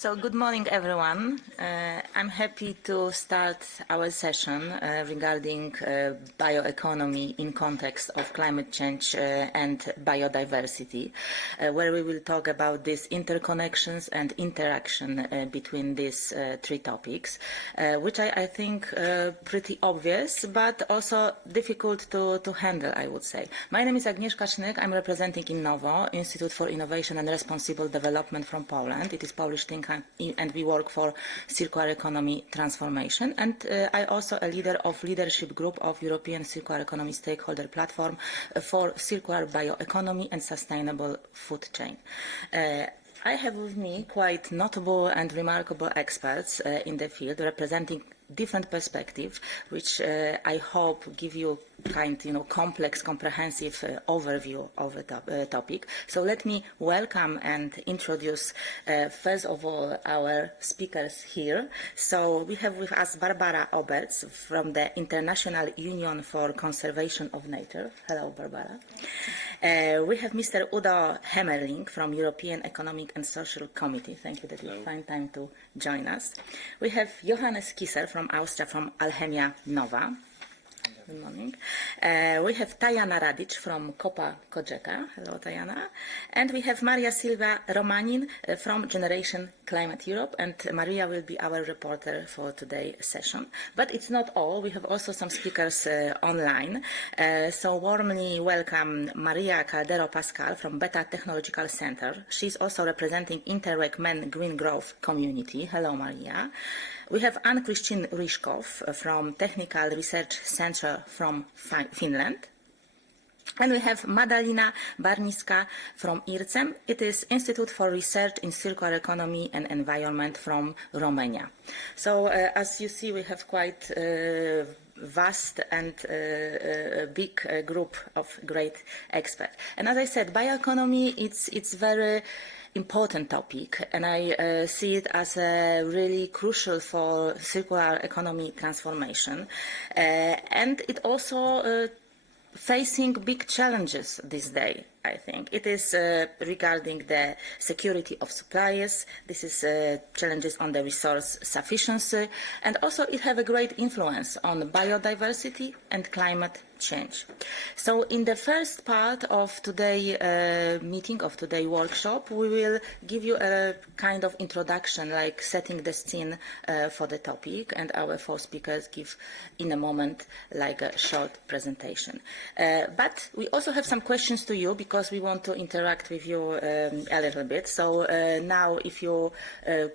So good morning, everyone. I'm happy to start our session regarding bioeconomy in context of climate change and biodiversity, where we will talk about these interconnections and interaction between these three topics, which I think pretty obvious, but also difficult to handle, I would say. My name is Agnieszka Sznyk. I'm representing Innovo, Institute for Innovation and Responsible Development from Poland. It is Polish think and we work for circular economy transformation. And I also a leader of leadership group of European Circular Economy Stakeholder Platform for circular bioeconomy and sustainable food chain. I have with me quite notable and remarkable experts in the field representing different perspectives, which I hope give you complex, comprehensive overview of the topic. So let me welcome and introduce first of all our speakers here. So we have with us Barbara Oberts from the International Union for Conservation of Nature. Hello, Barbara. We have Mr. Udo Hemmerling from European Economic and Social Committee. Thank you that you find time to join us. We have Johannes Kisser from Austria, from Alchemia Nova. Good morning. We have Tajana Radic from Copa Cogeca. Hello, Tajana. And we have Maria Silva Romanin from Generation Climate Europe. And Maria will be our reporter for today's session. But it's not all. We have also some speakers online. So warmly welcome Maria Caldero Pascal from Beta Technological Center. She's also representing Interreg Men Green Growth Community. Hello, Maria. We have Ann-Christine Ryszkov from Technical Research Center from Finland. And we have Madalina Barniska from IRCEM. It is Institute for Research in Circular Economy and Environment from Romania. So as you see, we have quite vast and big group of great experts. And as I said, bioeconomy, it's very important topic, and I see it as really crucial for circular economy transformation, and it also facing big challenges this day. I think it is regarding the security of supplies. This is challenges on the resource sufficiency, and also it have a great influence on biodiversity and climate change. So in the first part of today's meeting, of today's workshop, we will give you a kind of introduction, like setting the scene for the topic, and our four speakers give in a moment like a short presentation. But we also have some questions to you, because we want to interact with you a little bit. So now if you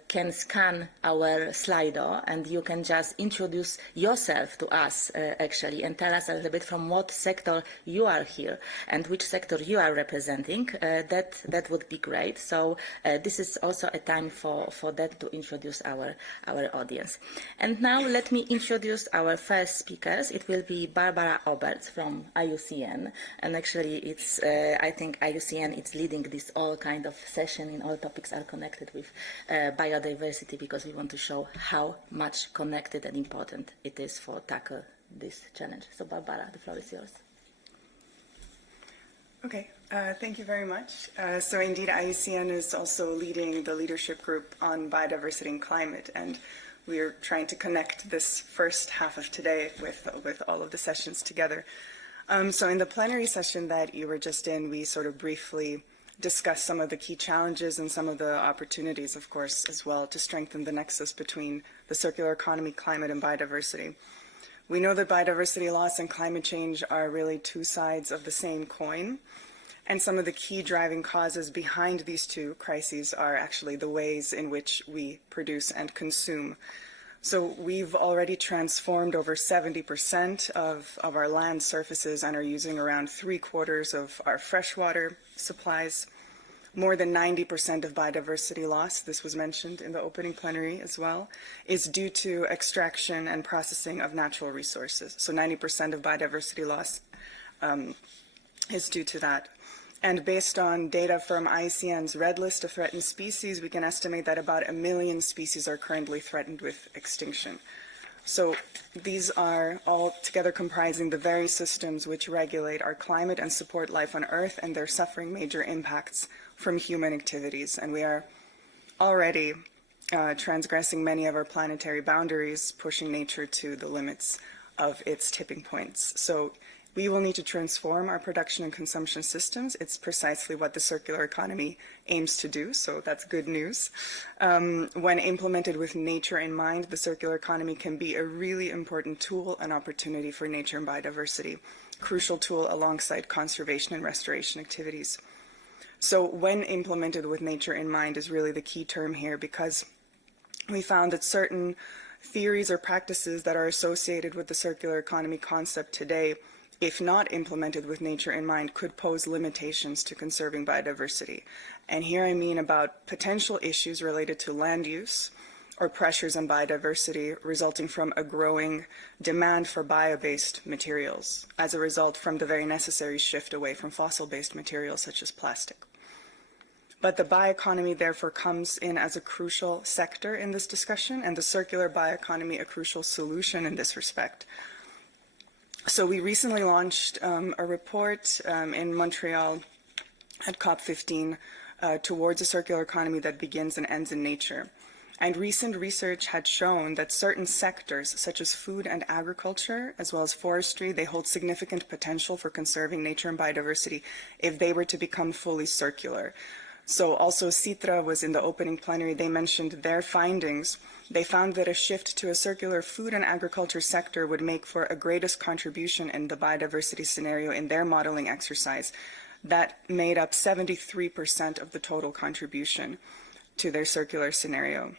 can scan our Slido, and you can just introduce yourself to us actually, and tell us a little bit from what sector you are here and which sector you are representing, that would be great. So this is also a time for that, to introduce our audience. And now let me introduce our first speakers. It will be Barbara Oberts from IUCN, and actually it's I think IUCN is leading this all kind of session, in all topics are connected with biodiversity, because we want to show how much connected and important it is for tackle this challenge. So Barbara, the floor is yours. Okay, thank you very much. So indeed, IUCN is also leading the leadership group on biodiversity and climate, and we are trying to connect this first half of today with all of the sessions together. So in the plenary session that you were just in, we sort of briefly discussed some of the key challenges and some of the opportunities, of course, as well, to strengthen the nexus between the circular economy, climate, and biodiversity. We know that biodiversity loss and climate change are really two sides of the same coin, and some of the key driving causes behind these two crises are actually the ways in which we produce and consume. So we've already transformed over 70% of our land surfaces and are using around 3/4 of our freshwater supplies. More than 90% of biodiversity loss, this was mentioned in the opening plenary as well, is due to extraction and processing of natural resources. So 90% of biodiversity loss is due to that. And based on data from IUCN's Red List of Threatened Species, we can estimate that about 1 million species are currently threatened with extinction. So these are all together comprising the very systems which regulate our climate and support life on Earth, and they're suffering major impacts from human activities. And we are already transgressing many of our planetary boundaries, pushing nature to the limits of its tipping points. So we will need to transform our production and consumption systems. It's precisely what the circular economy aims to do, so that's good news. When implemented with nature in mind, the circular economy can be a really important tool and opportunity for nature and biodiversity, crucial tool alongside conservation and restoration activities. So when implemented with nature in mind is really the key term here, because we found that certain theories or practices that are associated with the circular economy concept today, if not implemented with nature in mind, could pose limitations to conserving biodiversity. And here I mean about potential issues related to land use or pressures on biodiversity resulting from a growing demand for bio-based materials as a result from the very necessary shift away from fossil-based materials such as plastic. But the bioeconomy therefore comes in as a crucial sector in this discussion, and the circular bioeconomy a crucial solution in this respect. So we recently launched a report in Montreal at COP15 towards a circular economy that begins and ends in nature. And recent research had shown that certain sectors, such as food and agriculture, as well as forestry, they hold significant potential for conserving nature and biodiversity if they were to become fully circular. So also CITRA was in the opening plenary, they mentioned their findings. They found that a shift to a circular food and agriculture sector would make for a greatest contribution in the biodiversity scenario in their modeling exercise. That made up 73% of the total contribution to their circular scenario.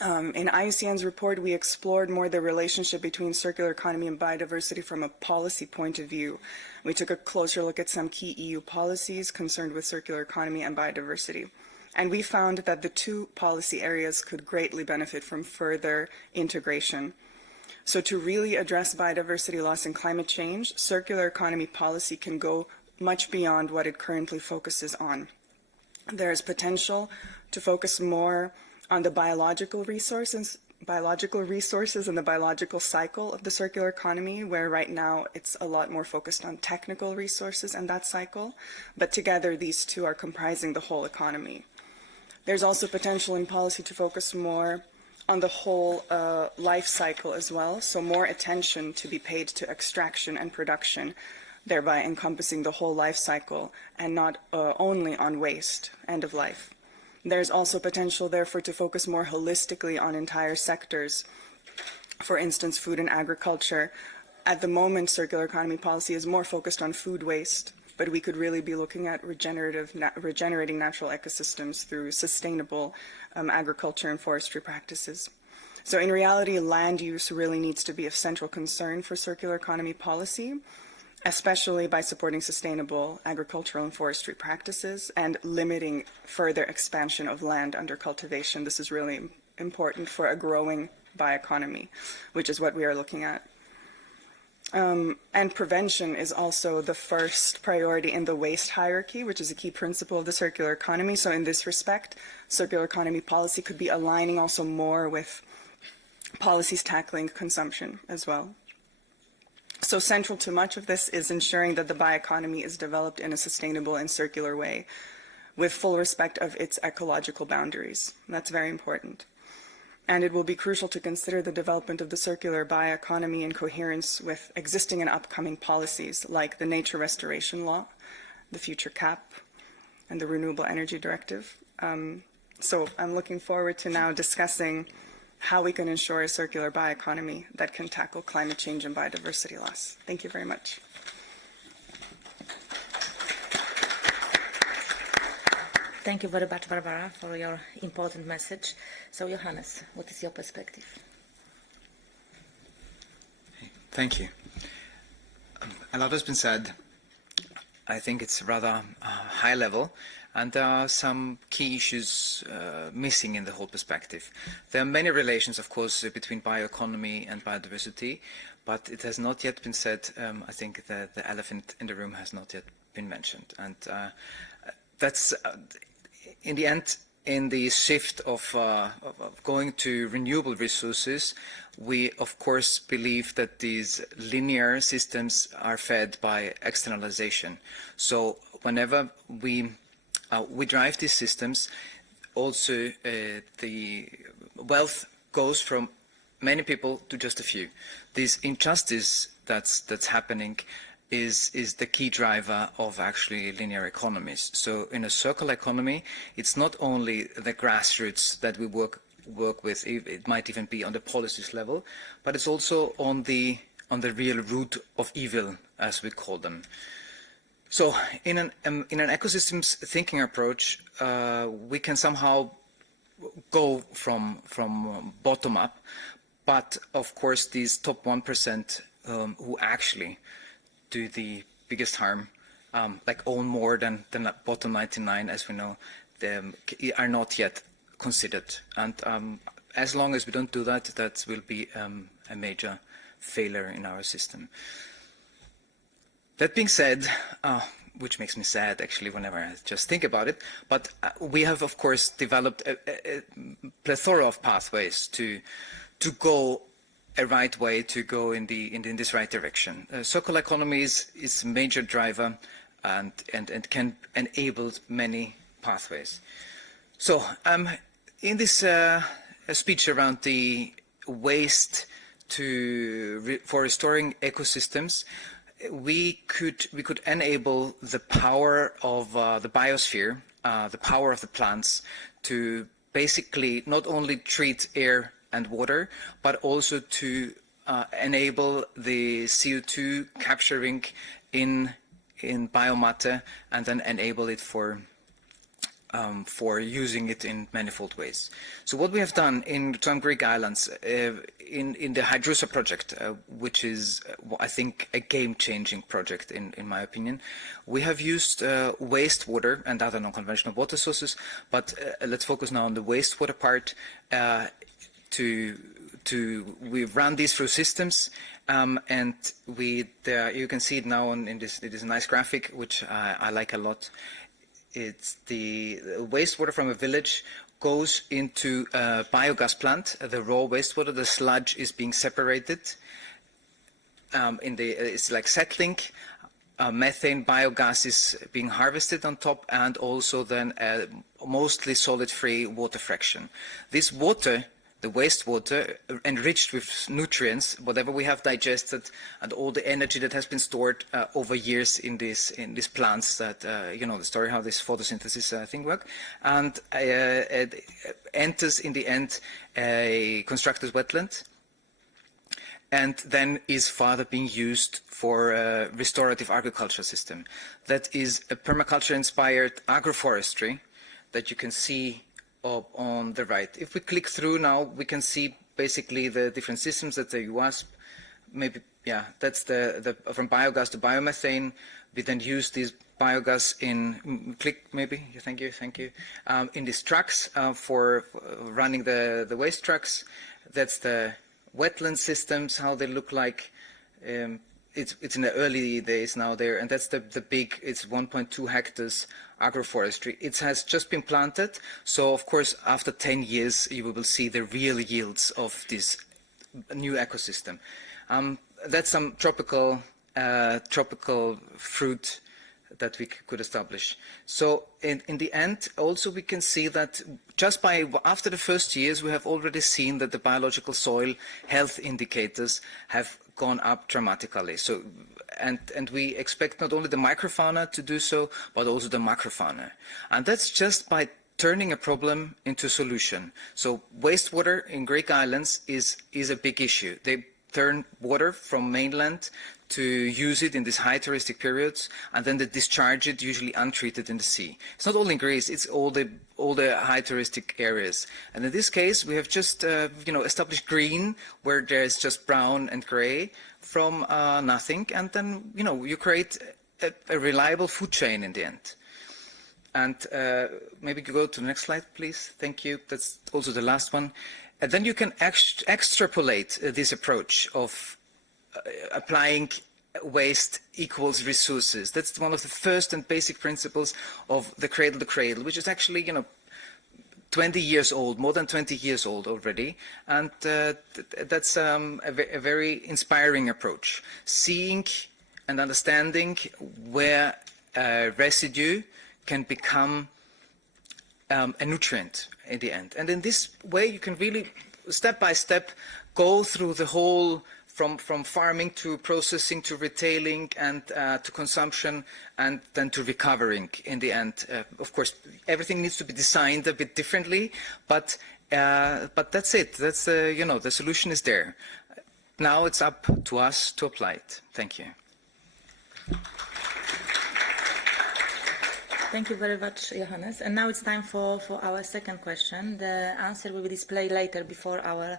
In IUCN's report, we explored more the relationship between circular economy and biodiversity from a policy point of view. We took a closer look at some key EU policies concerned with circular economy and biodiversity. And we found that the two policy areas could greatly benefit from further integration. So to really address biodiversity loss and climate change, circular economy policy can go much beyond what it currently focuses on. There is potential to focus more on the biological resources and the biological cycle of the circular economy, where right now it's a lot more focused on technical resources and that cycle, but together these two are comprising the whole economy. There's also potential in policy to focus more on the whole life cycle as well, so more attention to be paid to extraction and production, thereby encompassing the whole life cycle and not only on waste, end of life. There's also potential, therefore, to focus more holistically on entire sectors. For instance, food and agriculture. At the moment, circular economy policy is more focused on food waste, but we could really be looking at regenerating natural ecosystems through sustainable agriculture and forestry practices. So in reality, land use really needs to be of central concern for circular economy policy, especially by supporting sustainable agricultural and forestry practices and limiting further expansion of land under cultivation. This is really important for a growing bioeconomy, which is what we are looking at. And prevention is also the first priority in the waste hierarchy, which is a key principle of the circular economy. So in this respect, circular economy policy could be aligning also more with policies tackling consumption as well. So central to much of this is ensuring that the bioeconomy is developed in a sustainable and circular way with full respect of its ecological boundaries. That's very important. And it will be crucial to consider the development of the circular bioeconomy in coherence with existing and upcoming policies like the Nature Restoration Law, the Future CAP, and the Renewable Energy Directive. So I'm looking forward to now discussing how we can ensure a circular bioeconomy that can tackle climate change and biodiversity loss. Thank you very much. Thank you very much, Barbara, for your important message. So, Johannes, what is your perspective? Thank you. A lot has been said. I think it's rather high level, and there are some key issues missing in the whole perspective. There are many relations, of course, between bioeconomy and biodiversity, but it has not yet been said. I think the elephant in the room has not yet been mentioned, and that's in the end, in the shift of going to renewable resources, we of course believe that these linear systems are fed by externalization. So whenever we drive these systems, also the wealth goes from many people to just a few. This injustice that's happening is the key driver of actually linear economies. So in a circular economy, it's not only the grassroots that we work with, it might even be on the policies level, but it's also on the real root of evil, as we call them. So in an ecosystems thinking approach, we can somehow go from bottom up, but of course these top 1% who actually do the biggest harm, like own more than the bottom 99, as we know, are not yet considered. And as long as we don't do that, that will be a major failure in our system. That being said, which makes me sad actually whenever I just think about it, but we have of course developed a plethora of pathways to go a right way, to go in this right direction. Circular economy is a major driver and can enable many pathways. So in this speech around the waste for restoring ecosystems, we could enable the power of the biosphere, the power of the plants, to basically not only treat air and water, but also to enable the CO2 capturing in biomatter, and then enable it for using it in manifold ways. So what we have done in some Greek islands, in the Hydrusa project, which is, I think, a game-changing project in my opinion, we have used wastewater and other non-conventional water sources, but let's focus now on the wastewater part. We've run these through systems, and you can see it now in this. It is a nice graphic, which I like a lot. It's the wastewater from a village goes into a biogas plant. The raw wastewater, the sludge, is being separated. It's like settling. Methane biogas is being harvested on top, and also then mostly solid-free water fraction. This water, the wastewater, enriched with nutrients, whatever we have digested, and all the energy that has been stored over years in these plants, that you know the story how this photosynthesis thing works, and it enters in the end a constructed wetland, and then is further being used for a restorative agriculture system. That is a permaculture-inspired agroforestry that you can see on the right. If we click through now, we can see basically the different systems. That's the UASP, maybe, yeah, that's from biogas to biomethane. We then use this biogas in, click maybe, thank you, in these trucks for running the waste trucks. That's the wetland systems, how they look like. It's in the early days now there, and that's the big, it's 1.2 hectares agroforestry. It has just been planted, so of course after 10 years you will see the real yields of this new ecosystem. That's some tropical fruit that we could establish. So in the end, also we can see that just after the first years, we have already seen that the biological soil health indicators have gone up dramatically. So, and we expect not only the microfauna to do so, but also the macrofauna. And that's just by turning a problem into a solution. So wastewater in Greek islands is a big issue. They turn water from mainland to use it in these high touristic periods, and then they discharge it, usually untreated, in the sea. It's not only in Greece; it's all the high touristic areas. And in this case, we have just established green, where there's just brown and grey, from nothing, and then you create a reliable food chain in the end. And maybe go to the next slide, please. Thank you. That's also the last one. And then you can extrapolate this approach of applying waste equals resources. That's one of the first and basic principles of the cradle to cradle, which is actually 20 years old, more than 20 years old already, and that's a very inspiring approach. Seeing and understanding where residue can become a nutrient in the end. And in this way, you can really, step by step, go through the whole, from farming to processing to retailing and to consumption and then to recovering in the end. Of course, everything needs to be designed a bit differently, but that's it. That's, you know, the solution is there. Now it's up to us to apply it. Thank you. Thank you very much, Johannes. And now it's time for our second question. The answer will be displayed later before our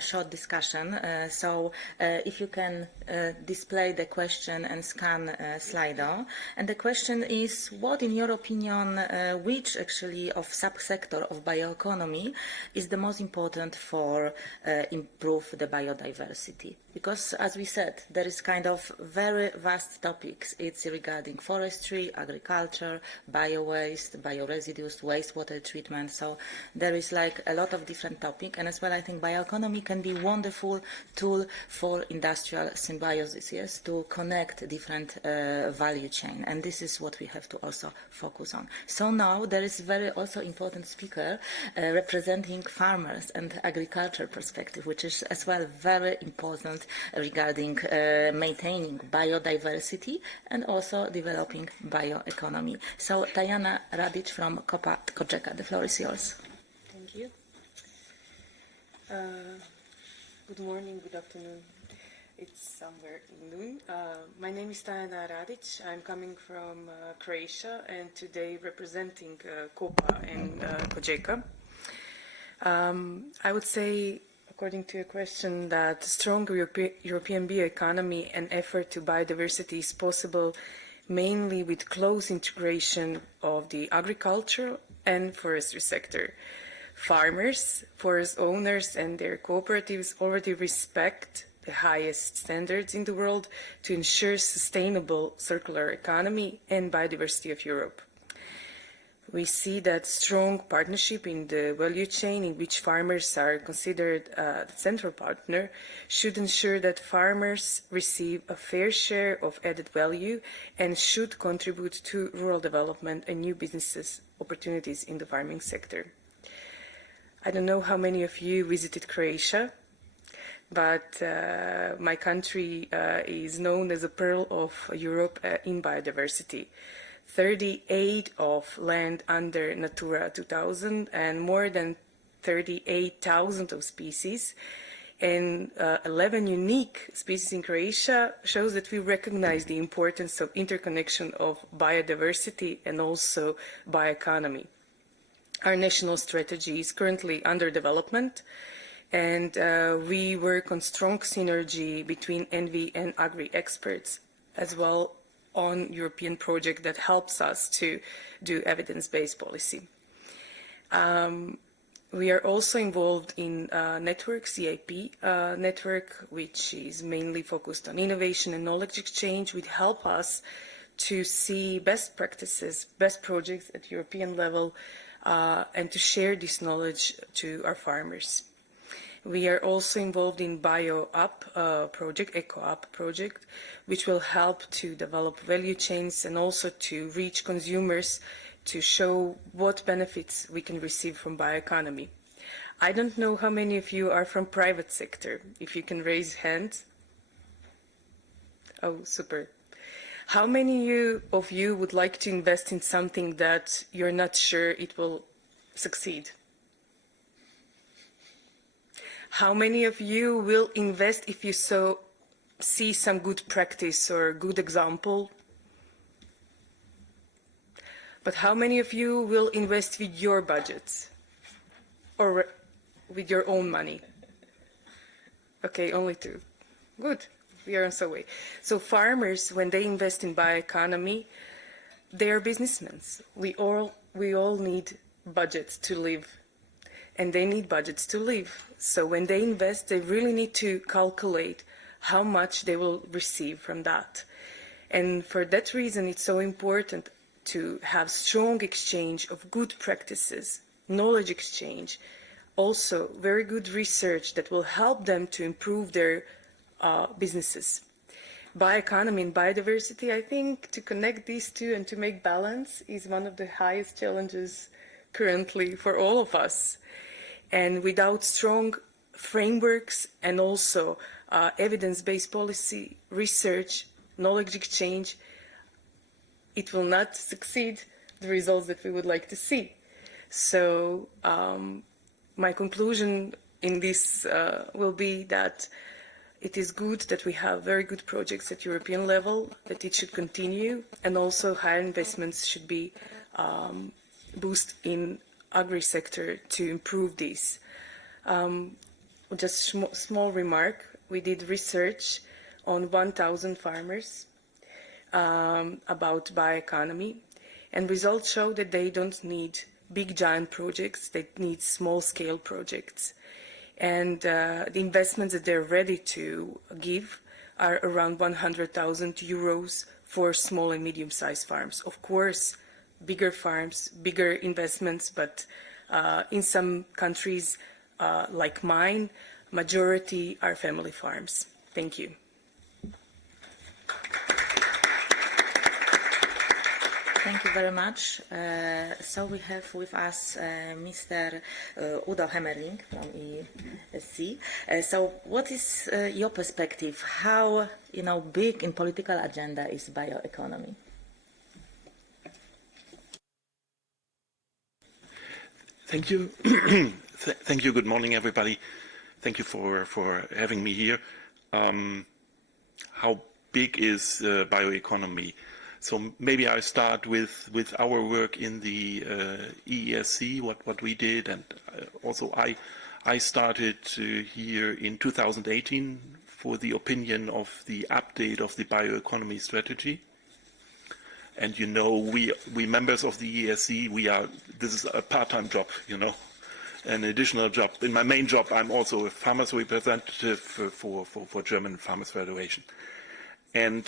short discussion. So if you can display the question and scan Slido. And the question is, what, in your opinion, which actually of subsector of bioeconomy is the most important for improve the biodiversity? Because, as we said, there is kind of very vast topics. It's regarding forestry, agriculture, bio-waste, bioresidues, wastewater treatment. So there is like a lot of different topics. And as well, I think bioeconomy can be a wonderful tool for industrial symbiosis, yes, to connect different value chain. And this is what we have to also focus on. So now there is very also important speaker representing farmers and agriculture perspective, which is as well very important regarding maintaining biodiversity and also developing bioeconomy. So Tajana Radic from COPA-COGECA, the floor is yours. Thank you. Good morning, good afternoon. It's somewhere in noon. My name is Tajana Radic. I'm coming from Croatia and today representing COPA and COGECA. I would say, according to your question, that strong European bioeconomy and effort to biodiversity is possible mainly with close integration of the agriculture and forestry sector. Farmers, forest owners and their cooperatives already respect the highest standards in the world to ensure sustainable circular economy and biodiversity of Europe. We see that strong partnership in the value chain in which farmers are considered the central partner should ensure that farmers receive a fair share of added value and should contribute to rural development and new businesses opportunities in the farming sector. I don't know how many of you visited Croatia, but my country is known as a pearl of Europe in biodiversity. 38 of land under Natura 2000 and more than 38,000 of species and 11 unique species in Croatia shows that we recognize the importance of interconnection of biodiversity and also bioeconomy. Our national strategy is currently under development and we work on strong synergy between ENVI and Agri experts as well on European project that helps us to do evidence-based policy. We are also involved in network, CIP network, which is mainly focused on innovation and knowledge exchange, which help us to see best practices, best projects at European level, and to share this knowledge to our farmers. We are also involved in BioUp project, EcoUp project, which will help to develop value chains and also to reach consumers to show what benefits we can receive from bioeconomy. I don't know how many of you are from private sector. If you can raise hands. Oh, super. How many of you would like to invest in something that you're not sure it will succeed? How many of you will invest if you see some good practice or good example? But how many of you will invest with your budgets or with your own money? Okay, only two. Good, we are on the way. So farmers, when they invest in bioeconomy, they are businessmen. We all need budgets to live. And they need budgets to live. So when they invest, they really need to calculate how much they will receive from that. And for that reason, it's so important to have strong exchange of good practices, knowledge exchange, also very good research that will help them to improve their businesses. Bioeconomy and biodiversity, I think, to connect these two and to make balance is one of the highest challenges currently for all of us. And without strong frameworks and also evidence-based policy, research, knowledge exchange, it will not succeed the results that we would like to see. So my conclusion in this will be that it is good that we have very good projects at European level, that it should continue, and also higher investments should be boosted in agri-sector to improve this. Just a small remark, we did research on 1,000 farmers about bioeconomy, and results show that they don't need big giant projects, they need small scale projects. And the investments that they're ready to give are around 100,000 euros for small and medium-sized farms. Of course, bigger farms, bigger investments, but in some countries like mine, majority are family farms. Thank you. Thank you very much. So we have with us Mr. Udo Hemmerling from ESC. So what is your perspective? How big in political agenda is bioeconomy? Thank you. Thank you. Good morning, everybody. Thank you for having me here. How big is bioeconomy? So maybe I start with our work in the EESC, what we did, and also I started here in 2018 for the opinion of the update of the bioeconomy strategy. And we members of the EESC, this is a part-time job, an additional job. In my main job, I'm also a farmers representative for German Farmers Federation. And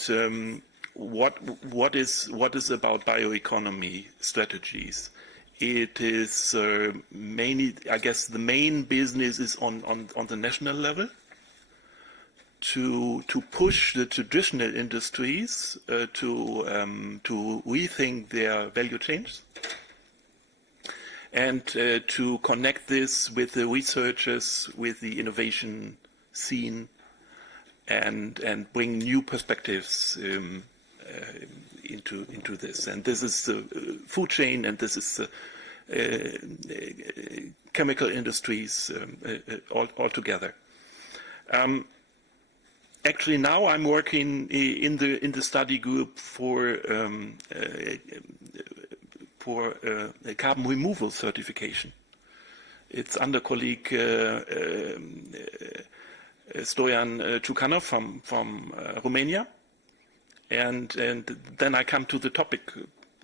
what is about bioeconomy strategies? It is mainly, I guess, the main business is on the national level to push the traditional industries to rethink their value chains and to connect this with the researchers, with the innovation scene, and bring new perspectives into this. And this is the food chain, and this is chemical industries all together. Actually, now I'm working in the study group for a carbon removal certification. It's under colleague Stoyan Čukanov from Romania. And then I come to the topic,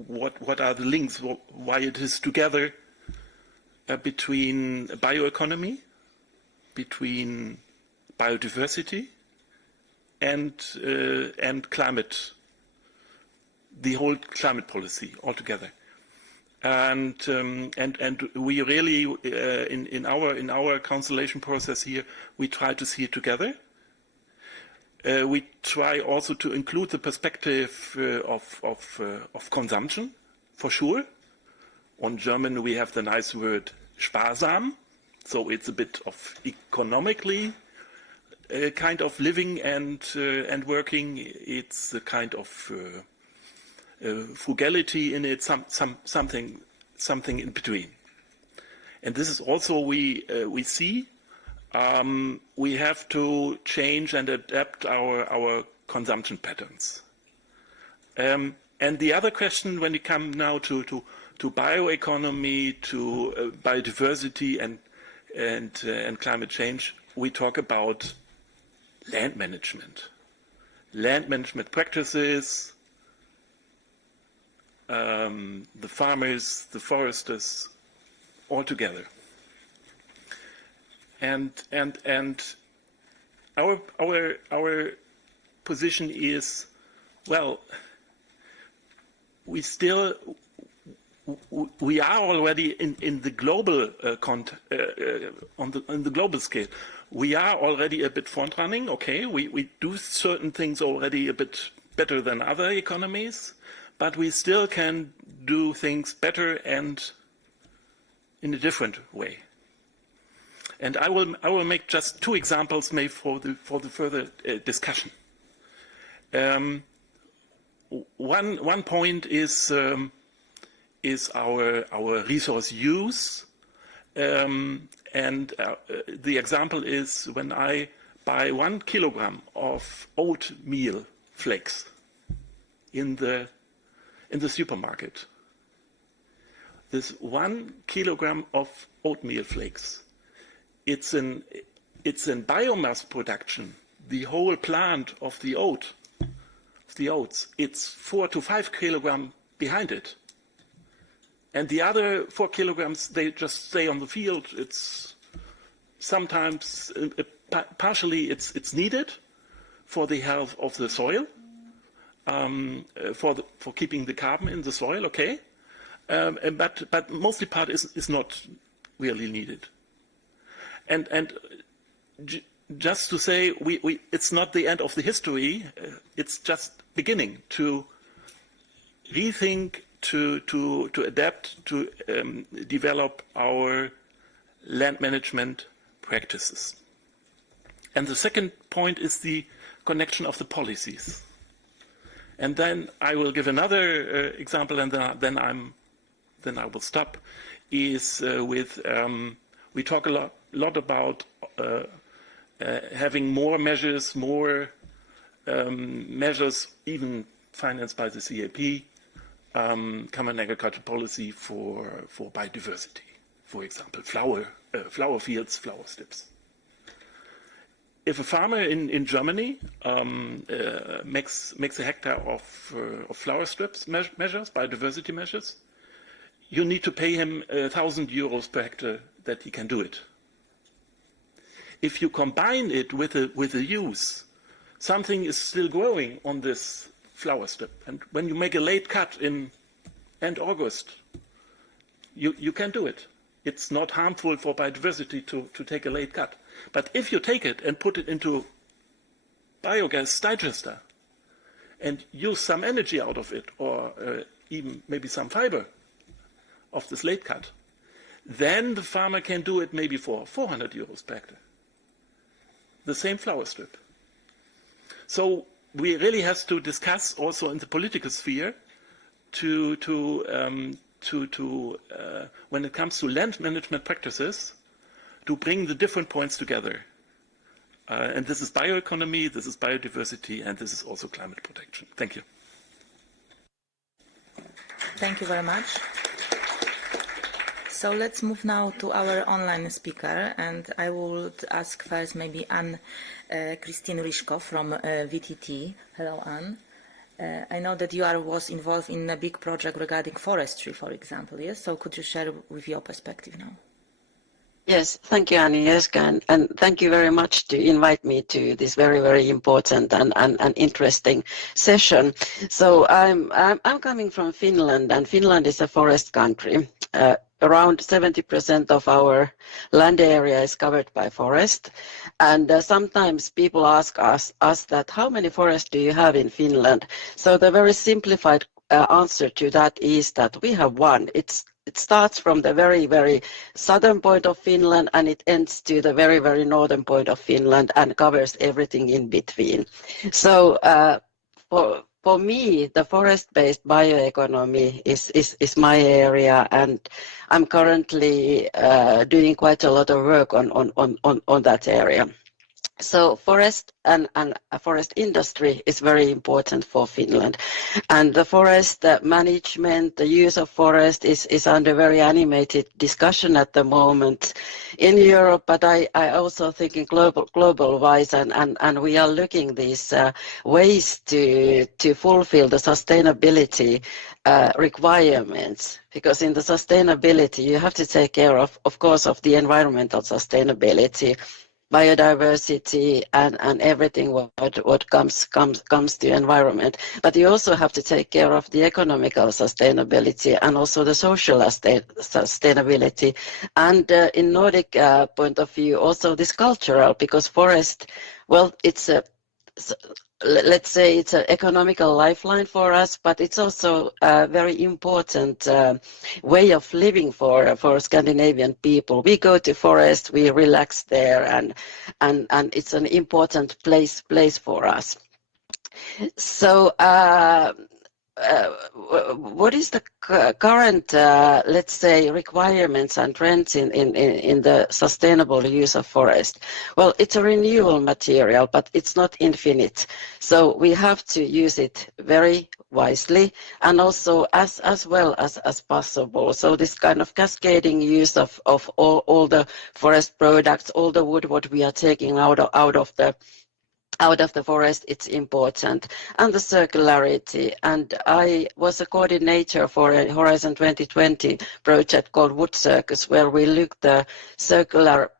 what are the links, why it is together between bioeconomy, between biodiversity, and climate, the whole climate policy altogether. And we really, in our consultation process here, we try to see it together. We try also to include the perspective of consumption, for sure. On German, we have the nice word sparsam, so it's a bit of economically kind of living and working. It's a kind of frugality in it, something in between. And this is also we see. We have to change and adapt our consumption patterns. And the other question, when we come now to bioeconomy, to biodiversity and climate change, we talk about land management practices, the farmers, the foresters, all together. And our position is, well, we are already in the global on the global scale. We are already a bit front running. Okay, we do certain things already a bit better than other economies, but we still can do things better and in a different way. And I will make just two examples maybe for the further discussion. One point is our resource use, and the example is when I buy 1 kilogram of oatmeal flakes in the supermarket. This 1 kilogram of oatmeal flakes, it's in biomass production. The whole plant of the oats, it's 4 to 5 kilograms behind it. And the other 4 kilograms, they just stay on the field. It's sometimes, partially it's needed for the health of the soil, for keeping the carbon in the soil, okay. But mostly part is not really needed. And just to say, it's not the end of the history. It's just beginning to rethink, to adapt, to develop our land management practices. And the second point is the connection of the policies. And then I will give another example, and then I will stop. Is with we talk a lot about having more measures, even financed by the CAP, Common Agricultural Policy for biodiversity, for example, flower fields, flower strips. If a farmer in Germany makes a hectare of flower strips measures, biodiversity measures, you need to pay him 1,000 euros per hectare that he can do it. If you combine it with the use, something is still growing on this flower strip. And when you make a late cut in end August, you can do it. It's not harmful for biodiversity to take a late cut. But if you take it and put it into biogas digester and use some energy out of it, or even maybe some fiber of this late cut, then the farmer can do it maybe for 400 euros per hectare. The same flower strip. So we really have to discuss also in the political sphere when it comes to land management practices, to bring the different points together. And this is bioeconomy, this is biodiversity, and this is also climate protection. Thank you. Thank you very much. So let's move now to our online speaker, and I would ask first maybe Anne-Christine Ryschko from VTT. Hello, Anne. I know that you was involved in a big project regarding forestry, for example, yes? So could you share with your perspective now? Yes, thank you, Agnieszka, and thank you very much to invite me to this very, very important and interesting session. So I'm coming from Finland, and Finland is a forest country. Around 70% of our land area is covered by forest, and sometimes people ask us that how many forests do you have in Finland? So the very simplified answer to that is that we have one. It starts from the very, very southern point of Finland, and it ends to the very, very northern point of Finland and covers everything in between. So for me, the forest-based bioeconomy is my area, and I'm currently doing quite a lot of work on that area. So forest and forest industry is very important for Finland, and the forest management, the use of forest is under very animated discussion at the moment in Europe, but I also think in global wise, and we are looking these ways to fulfill the sustainability requirements, because in the sustainability you have to take care of course of the environmental sustainability, biodiversity and everything what comes to environment, but you also have to take care of the economical sustainability and also the social sustainability, and in Nordic point of view also this cultural, because forest, well, it's let's say it's an economical lifeline for us, but it's also a very important way of living for Scandinavian people. We go to forest, we relax there, and it's an important place for us. So what is the current, let's say, requirements and trends in the sustainable use of forest? Well, it's a renewable material, but it's not infinite. So we have to use it very wisely and also as well as possible. So this kind of cascading use of all the forest products, all the wood what we are taking out of the forest, it's important, and the circularity. And I was a coordinator for a Horizon 2020 project called Wood Circus, where we looked the circular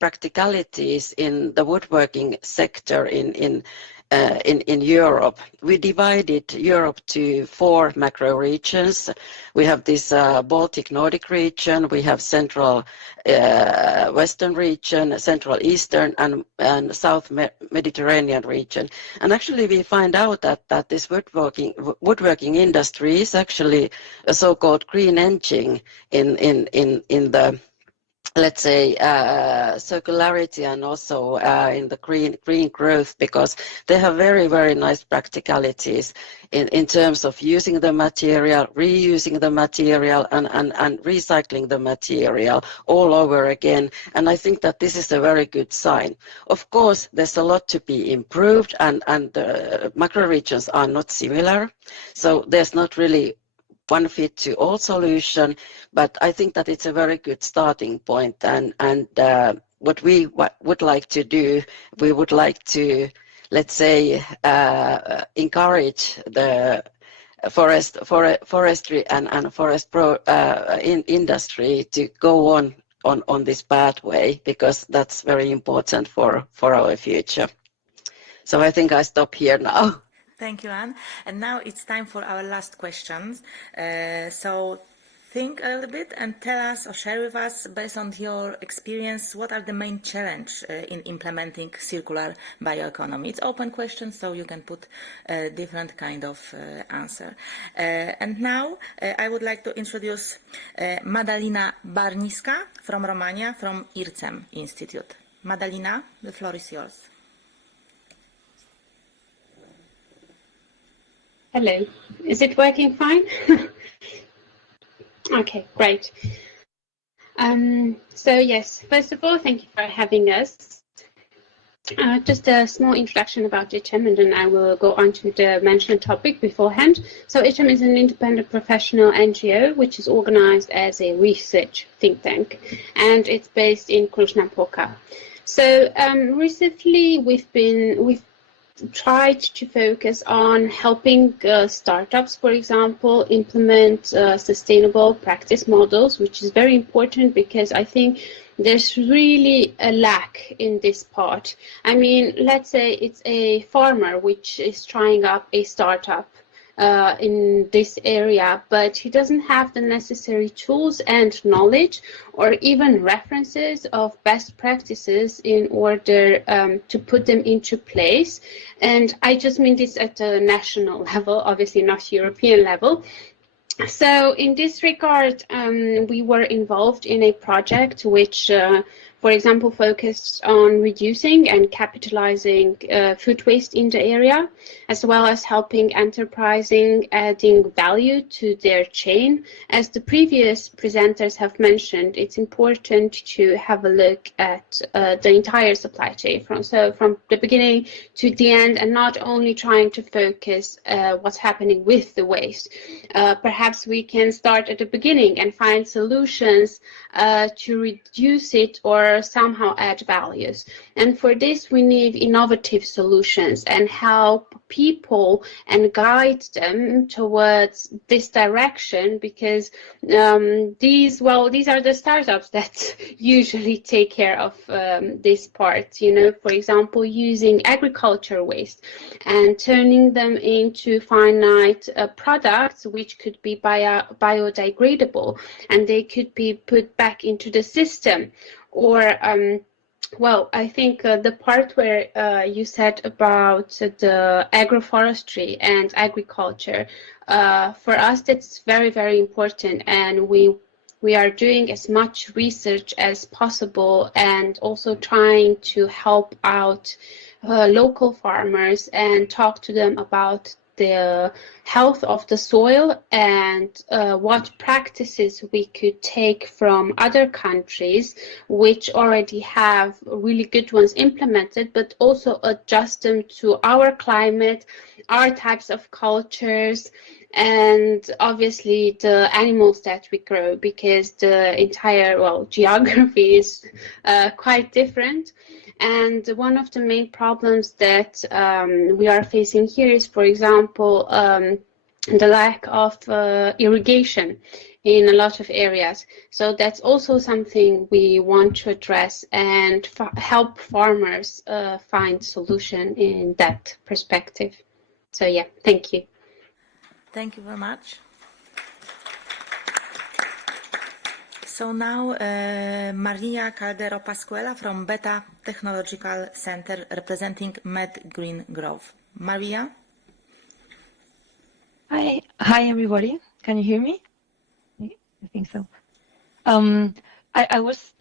practicalities in the woodworking sector in Europe. We divided Europe to 4 macro regions. We have this Baltic Nordic region, we have Central Western region, Central Eastern, and South Mediterranean region. And actually we find out that this woodworking industry is actually a so-called green engine in the, let's say, circularity and also in the green growth, because they have very nice practicalities in terms of using the material, reusing the material, and recycling the material all over again. And I think that this is a very good sign. Of course, there's a lot to be improved, and the macro regions are not similar, so there's not really one fit to all solution, but I think that it's a very good starting point. And what we would like to do, we would like to, let's say, encourage the forestry and forest industry to go on this pathway, because that's very important for our future. So I think I stop here now. Thank you, Anne. And now it's time for our last questions. So think a little bit and tell us or share with us, based on your experience, what are the main challenges in implementing circular bioeconomy. It's open questions, so you can put a different kind of answer. And now I would like to introduce Madalina Barniska from Romania, from IRCEM Institute. Madalina, the floor is yours. Hello, is it working fine? Okay, great. So yes, first of all, thank you for having us. Just a small introduction about IRCEM, and then I will go on to the mentioned topic beforehand. So IRCEM is an independent professional NGO which is organized as a research think tank, and it's based in Cluj-Napoca. So recently we've tried to focus on helping startups, for example, implement sustainable practice models, which is very important because I think there's really a lack in this part. I mean, let's say it's a farmer which is trying up a startup in this area, but he doesn't have the necessary tools and knowledge or even references of best practices in order to put them into place. And I just mean this at a national level, obviously not European level. So in this regard, we were involved in a project which, for example, focused on reducing and capitalizing food waste in the area, as well as helping enterprising adding value to their chain. As the previous presenters have mentioned, it's important to have a look at the entire supply chain, from the beginning to the end, and not only trying to focus what's happening with the waste. Perhaps we can start at the beginning and find solutions to reduce it or somehow add values. And for this, we need innovative solutions and help people and guide them towards this direction, because these are the startups that usually take care of this part. You know, for example, using agriculture waste and turning them into finite products which could be biodegradable, and they could be put back into the system, or Well, I think the part where you said about the agroforestry and agriculture, for us that's very, very important, and we are doing as much research as possible, and also trying to help out local farmers and talk to them about the health of the soil and what practices we could take from other countries which already have really good ones implemented, but also adjust them to our climate, our types of cultures, and obviously the animals that we grow, because the entire, well, geography is quite different. And one of the main problems that we are facing here is, for example, the lack of irrigation in a lot of areas. So that's also something we want to address and help farmers find solution in that perspective. So yeah, thank you. Thank you very much. So now Maria Caldero Pascuela from Beta Technological Center representing Med Green Growth. Maria? Hi everybody. Can you hear me? I think so. I was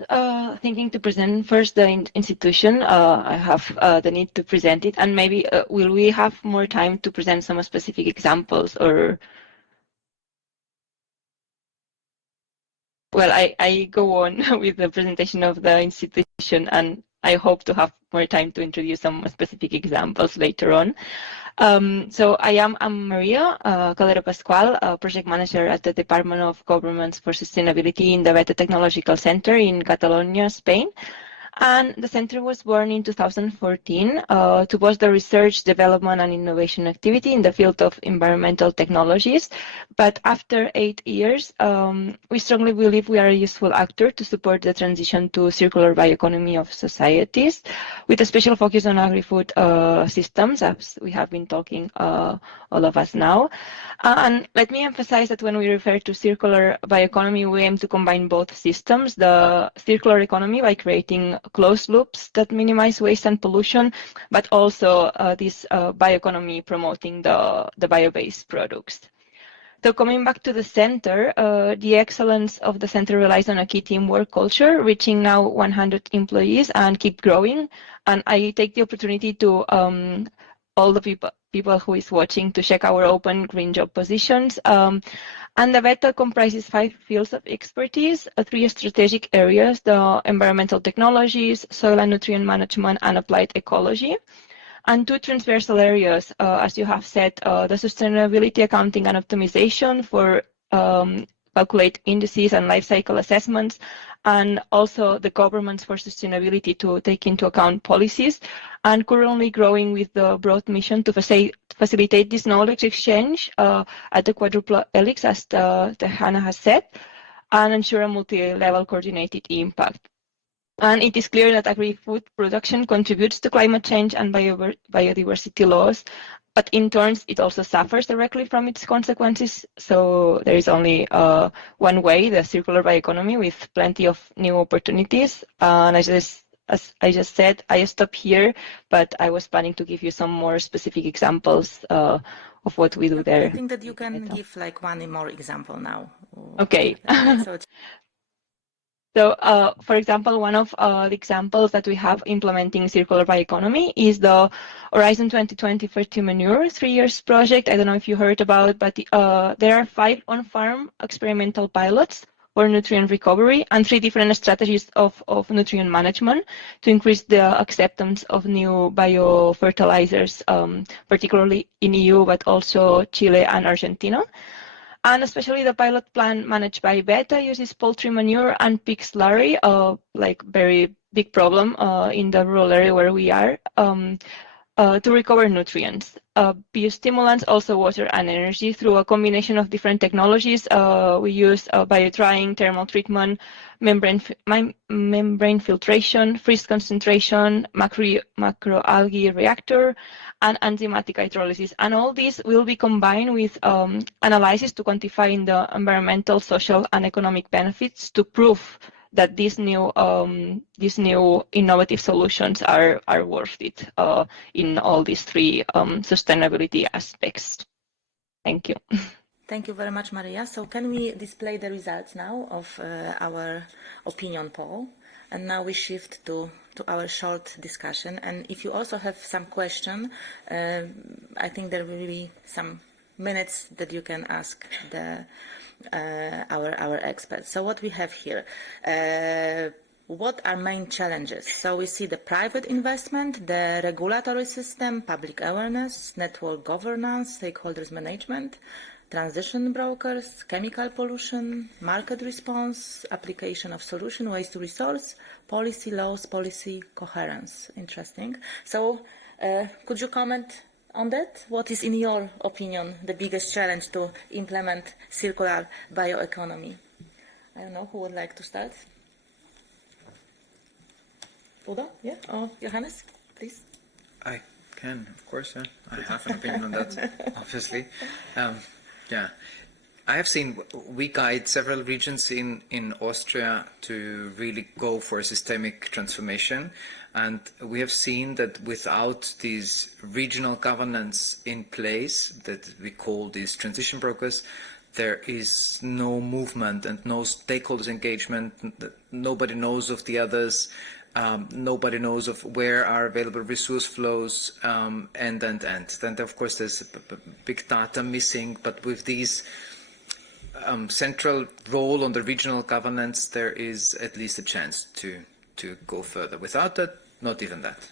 thinking to present first the institution. I have the need to present it, and maybe will we have more time to present some specific examples, or? Well, I go on with the presentation of the institution, and I hope to have more time to introduce some specific examples later on. So I'm Maria Calero Pascual, project manager at the Department of Governments for Sustainability in the Beta Technological Center in Catalonia, Spain. And the center was born in 2014 to boost the research, development, and innovation activity in the field of environmental technologies. But after 8 years, we strongly believe we are a useful actor to support the transition to circular bioeconomy of societies, with a special focus on agri-food systems, as we have been talking, all of us now. And let me emphasize that when we refer to circular bioeconomy, we aim to combine both systems, the circular economy by creating closed loops that minimize waste and pollution, but also this bioeconomy promoting the bio-based products. So coming back to the center, the excellence of the center relies on a key teamwork culture, reaching now 100 employees and keep growing. And I take the opportunity to all the people who is watching to check our open green job positions. And the Beta comprises 5 fields of expertise, 3 strategic areas: the environmental technologies, soil and nutrient management, and applied ecology. And 2 transversal areas, as you have said, the sustainability accounting and optimization for calculate indices and life cycle assessments, and also the governments for sustainability to take into account policies, and currently growing with the broad mission to facilitate this knowledge exchange at the quadruple helix, as Hannah has said, and ensure a multi-level coordinated impact. And it is clear that agri-food production contributes to climate change and biodiversity loss, but in turn, it also suffers directly from its consequences. So there is only one way, the circular bioeconomy, with plenty of new opportunities. And as I just said, I stop here, but I was planning to give you some more specific examples of what we do there. I think that you can give like one more example now. Okay. So, for example, one of the examples that we have implementing circular bioeconomy is the Horizon 2020 Fertile Manure 3 years project. I don't know if you heard about, but there are 5 on-farm experimental pilots for nutrient recovery and 3 different strategies of nutrient management to increase the acceptance of new biofertilizers, particularly in EU, but also Chile and Argentina. And especially the pilot plant managed by Beta uses poultry manure and pig slurry, like very big problem in the rural area where we are, to recover nutrients. Biostimulants, also water and energy, through a combination of different technologies. We use biodrying, thermal treatment, membrane filtration, freeze concentration, macroalgae reactor, and enzymatic hydrolysis. And all these will be combined with analysis to quantify the environmental, social, and economic benefits to prove that these new innovative solutions are worth it in all these three sustainability aspects. Thank you. Thank you very much, Maria. So can we display the results now of our opinion poll? And now we shift to our short discussion. And if you also have some question, I think there will be some minutes that you can ask our experts. So what we have here, what are main challenges? So we see the private investment, the regulatory system, public awareness, network governance, stakeholders management, transition brokers, chemical pollution, market response, application of solution, waste to resource, policy laws, policy coherence. Interesting. So could you comment on that? What is, in your opinion, the biggest challenge to implement circular bioeconomy? I don't know, who would like to start? Udo? Yeah? Or Johannes, please? I can, of course. Yeah. I have an opinion on that, obviously. Yeah, I have seen, we guide several regions in Austria to really go for a systemic transformation. And we have seen that without these regional governance in place, that we call these transition brokers, there is no movement and no stakeholders engagement. Nobody knows of the others. Nobody knows of where are available resource flows, and. Then, of course, there's big data missing, but with these central role on the regional governance, there is at least a chance to go further. Without that, not even that.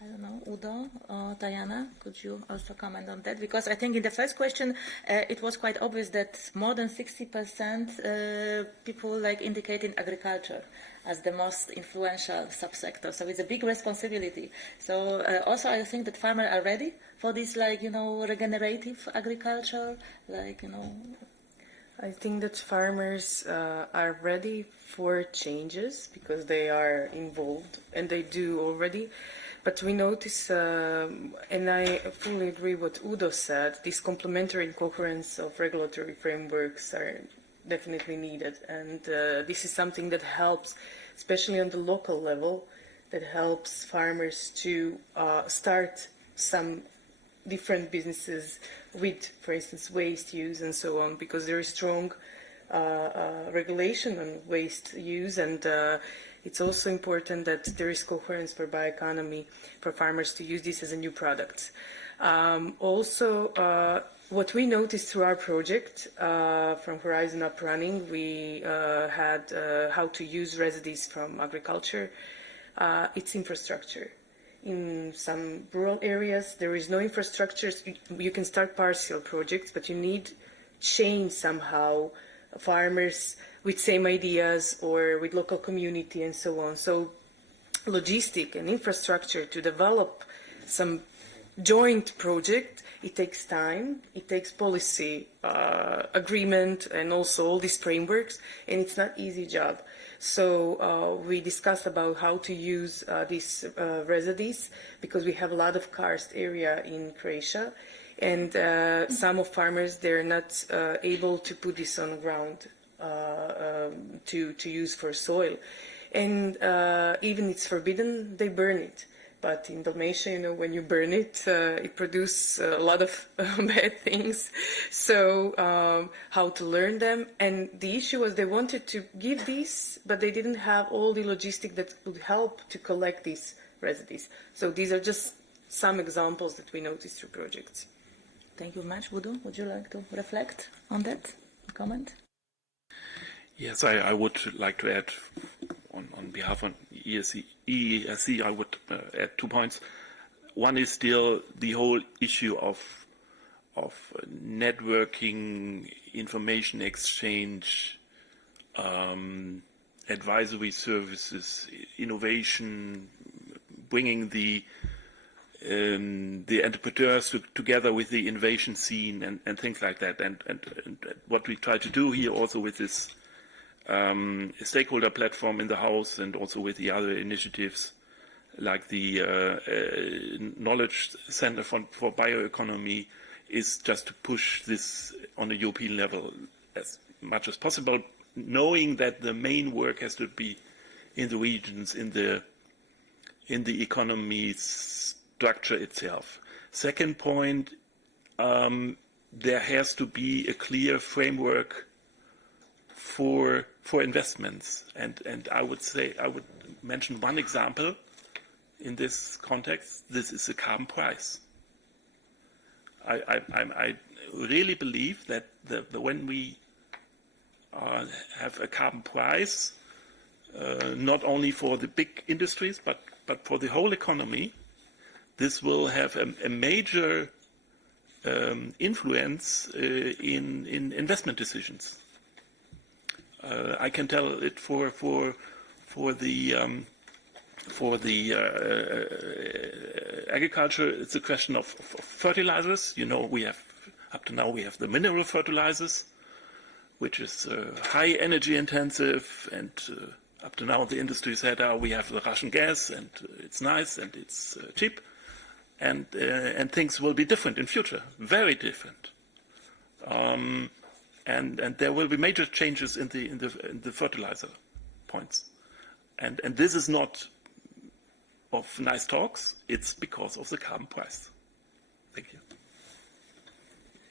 I don't know, Udo or Diana, could you also comment on that? Because I think in the first question, it was quite obvious that more than 60% people indicating agriculture as the most influential subsector. So it's a big responsibility. So also I think that farmers are ready for this, regenerative agriculture, I think that farmers are ready for changes because they are involved, and they do already. But we notice, and I fully agree what Udo said, this complementary and coherence of regulatory frameworks are definitely needed. And this is something that helps, especially on the local level, that helps farmers to start some different businesses with, for instance, waste use and so on, because there is strong regulation on waste use, and it's also important that there is coherence for bioeconomy for farmers to use this as a new product. Also, what we noticed through our project from Horizon Up Running, we had how to use residues from agriculture. It's infrastructure. In some rural areas, there is no infrastructure. You can start partial projects, but you need change somehow farmers with same ideas or with local community and so on. So logistic and infrastructure to develop some joint project, it takes time, it takes policy agreement and also all these frameworks, and it's not easy job. So we discussed about how to use these residues because we have a lot of karst area in Croatia, and some of farmers, they're not able to put this on the ground to use for soil. And even it's forbidden, they burn it. But in Dalmatia, when you burn it, it produces a lot of bad things. So how to learn them. And the issue was they wanted to give these, but they didn't have all the logistics that would help to collect these residues. So these are just some examples that we noticed through projects. Thank you very much. Udo, would you like to reflect on that? Comment? Yes, I would like to add on behalf of EESC, I would add 2 points. One is still the whole issue of networking, information exchange, advisory services, innovation, bringing the entrepreneurs together with the innovation scene and things like that. And what we try to do here also with this stakeholder platform in the house and also with the other initiatives like the Knowledge Center for Bioeconomy is just to push this on a European level as much as possible, knowing that the main work has to be in the regions, in the economy structure itself. Second point, there has to be a clear framework for investments, and I would mention one example in this context. This is the carbon price. I really believe that when we have a carbon price, not only for the big industries but for the whole economy, this will have a major influence in investment decisions. I can tell it for the agriculture. It's a question of fertilizers. You know, up to now we have the mineral fertilizers, which is high energy intensive, and up to now the industry said, we have the Russian gas and it's nice and it's cheap, and things will be different in future, very different. And there will be major changes in the fertilizer points, and this is not of nice talks. It's because of the carbon price. Thank you.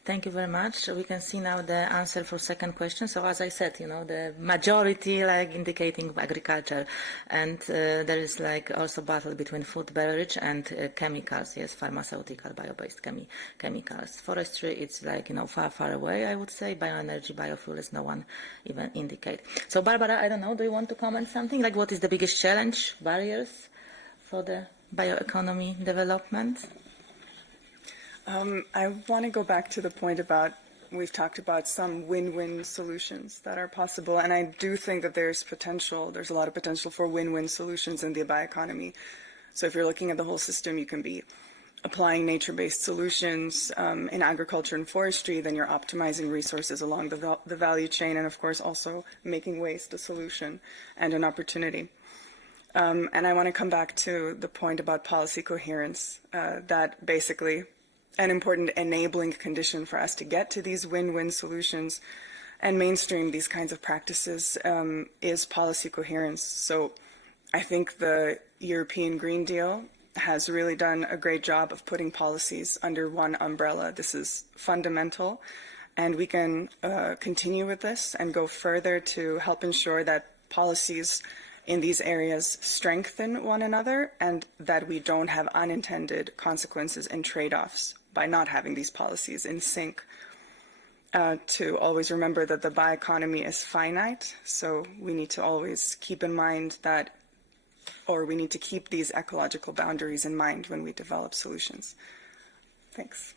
Thank you very much. We can see now the answer for second question. So as I said, the majority indicating agriculture, and there is also battle between food, beverage, and chemicals. Yes, pharmaceutical, bio-based chemicals. Forestry, it's far, far away. I would say bioenergy, biofuels. No one even indicate. So Barbara, I don't know. Do you want to comment something? What is the biggest challenge, barriers for the bioeconomy development? I want to go back to the point about, we've talked about some win-win solutions that are possible, and I do think that there's a lot of potential for win-win solutions in the bioeconomy. So if you're looking at the whole system, you can be applying nature-based solutions in agriculture and forestry, then you're optimizing resources along the value chain, and of course also making waste a solution and an opportunity. And I want to come back to the point about policy coherence, that basically an important enabling condition for us to get to these win-win solutions and mainstream these kinds of practices is policy coherence. So I think the European Green Deal has really done a great job of putting policies under one umbrella. This is fundamental, and we can continue with this and go further to help ensure that policies in these areas strengthen one another and that we don't have unintended consequences and trade-offs by not having these policies in sync. To always remember that the bioeconomy is finite, so we need to always keep in mind that, or we need to keep these ecological boundaries in mind when we develop solutions. Thanks.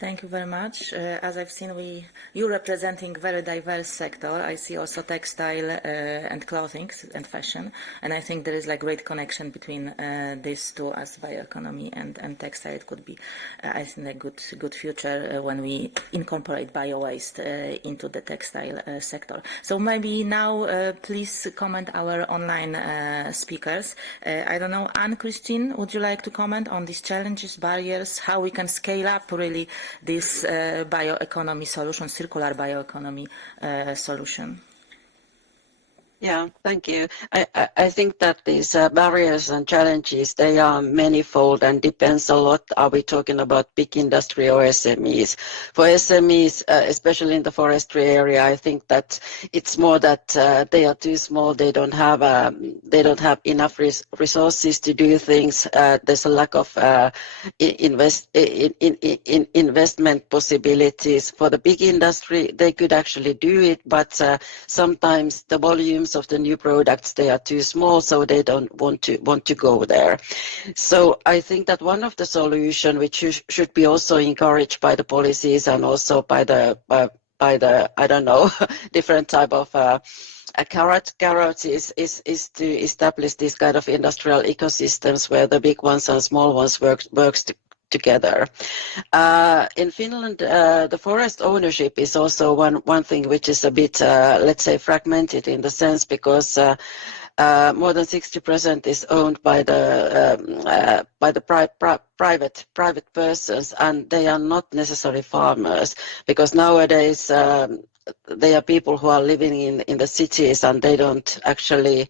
Thank you very much. As I've seen, you're representing very diverse sector. I see also textile and clothing and fashion, and I think there is great connection between these two as bioeconomy and textile. It could be, I think, a good future when we incorporate bio-waste into the textile sector. So maybe now, please comment our online speakers. I don't know, Anne-Christine, would you like to comment on these challenges, barriers, how we can scale up really this bioeconomy solution, circular bioeconomy solution? Yeah, thank you. I think that these barriers and challenges, they are manifold and depends a lot. Are we talking about big industry or SMEs? For SMEs, especially in the forestry area, I think that it's more that they are too small. They don't have enough resources to do things. There's a lack of investment possibilities. For the big industry, they could actually do it, but sometimes the volumes of the new products, they are too small, so they don't want to go there. So I think that one of the solutions which should be also encouraged by the policies and also by the I don't know different type of carrots is to establish this kind of industrial ecosystems where the big ones and small ones works together. In Finland, the forest ownership is also one thing which is a bit, let's say, fragmented in the sense because more than 60% is owned by the private persons, and they are not necessarily farmers, because nowadays they are people who are living in the cities, and they don't actually.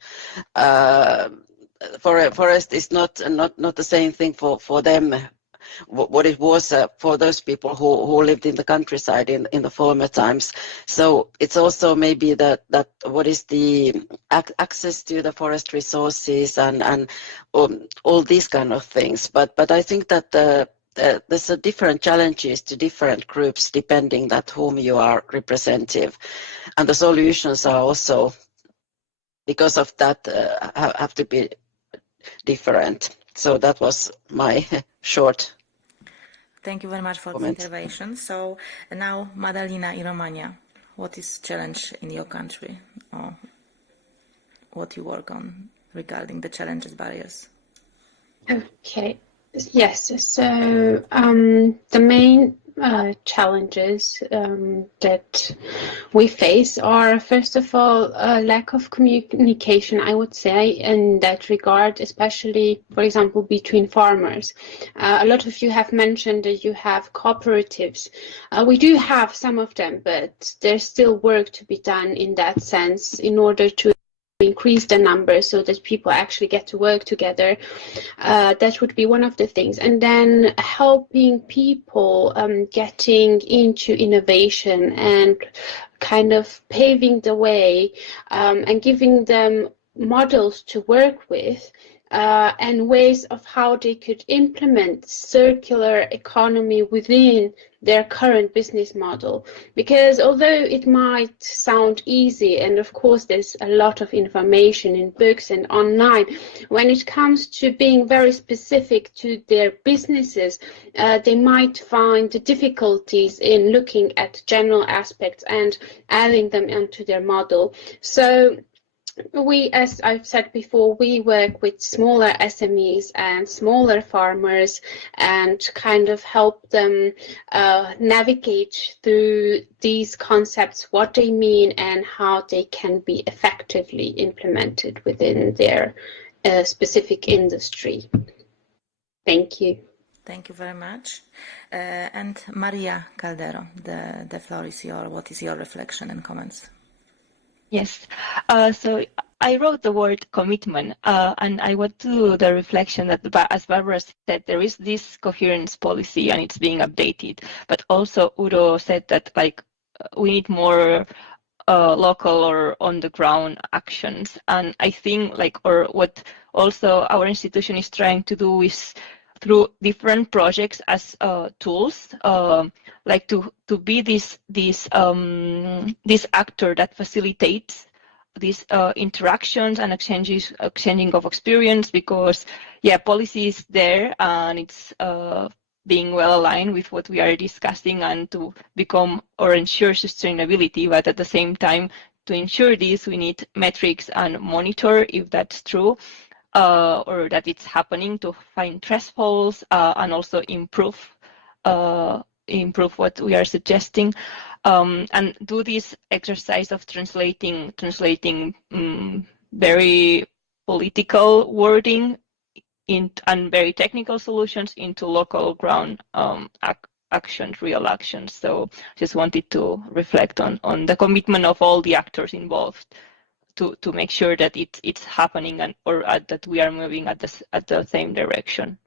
Forest is not the same thing for them what it was for those people who lived in the countryside in the former times. So it's also maybe that what is the access to the forest resources and all these kind of things. But I think that there's a different challenges to different groups depending that whom you are representative, and the solutions are also because of that have to be different. So that was my short. Thank you very much for comment. the intervention. So now, Madalina, in Romania, what is challenge in your country, or what you work on regarding the challenges, barriers? Okay. Yes. So the main challenges that we face are, first of all, a lack of communication, I would say, in that regard, especially, for example, between farmers. A lot of you have mentioned that you have cooperatives. We do have some of them, but there's still work to be done in that sense in order to increase the numbers so that people actually get to work together. That would be one of the things. And then helping people getting into innovation and kind of paving the way and giving them models to work with and ways of how they could implement circular economy within their current business model. Because although it might sound easy, and of course there's a lot of information in books and online, when it comes to being very specific to their businesses, they might find difficulties in looking at general aspects and adding them onto their model. So we, as I've said before, we work with smaller SMEs and smaller farmers and kind of help them navigate through these concepts, what they mean and how they can be effectively implemented within their specific industry. Thank you. Thank you very much. And Maria Caldero, the floor is yours. What is your reflection and comments? Yes, so I wrote the word commitment, and I went to the reflection that, as Barbara said, there is this coherence policy and it's being updated. But also Udo said that we need more local or on the ground actions. And I think what also our institution is trying to do is through different projects as tools, to be this actor that facilitates these interactions and exchanging of experience, because policy is there and it's being well aligned with what we are discussing and to become or ensure sustainability, but at the same time to ensure this we need metrics and monitor if that's true. Or that it's happening, to find thresholds and also improve what we are suggesting, and do this exercise of translating very political wording and very technical solutions into local ground actions, real actions. So just wanted to reflect on the commitment of all the actors involved to make sure that it's happening that we are moving at the same direction.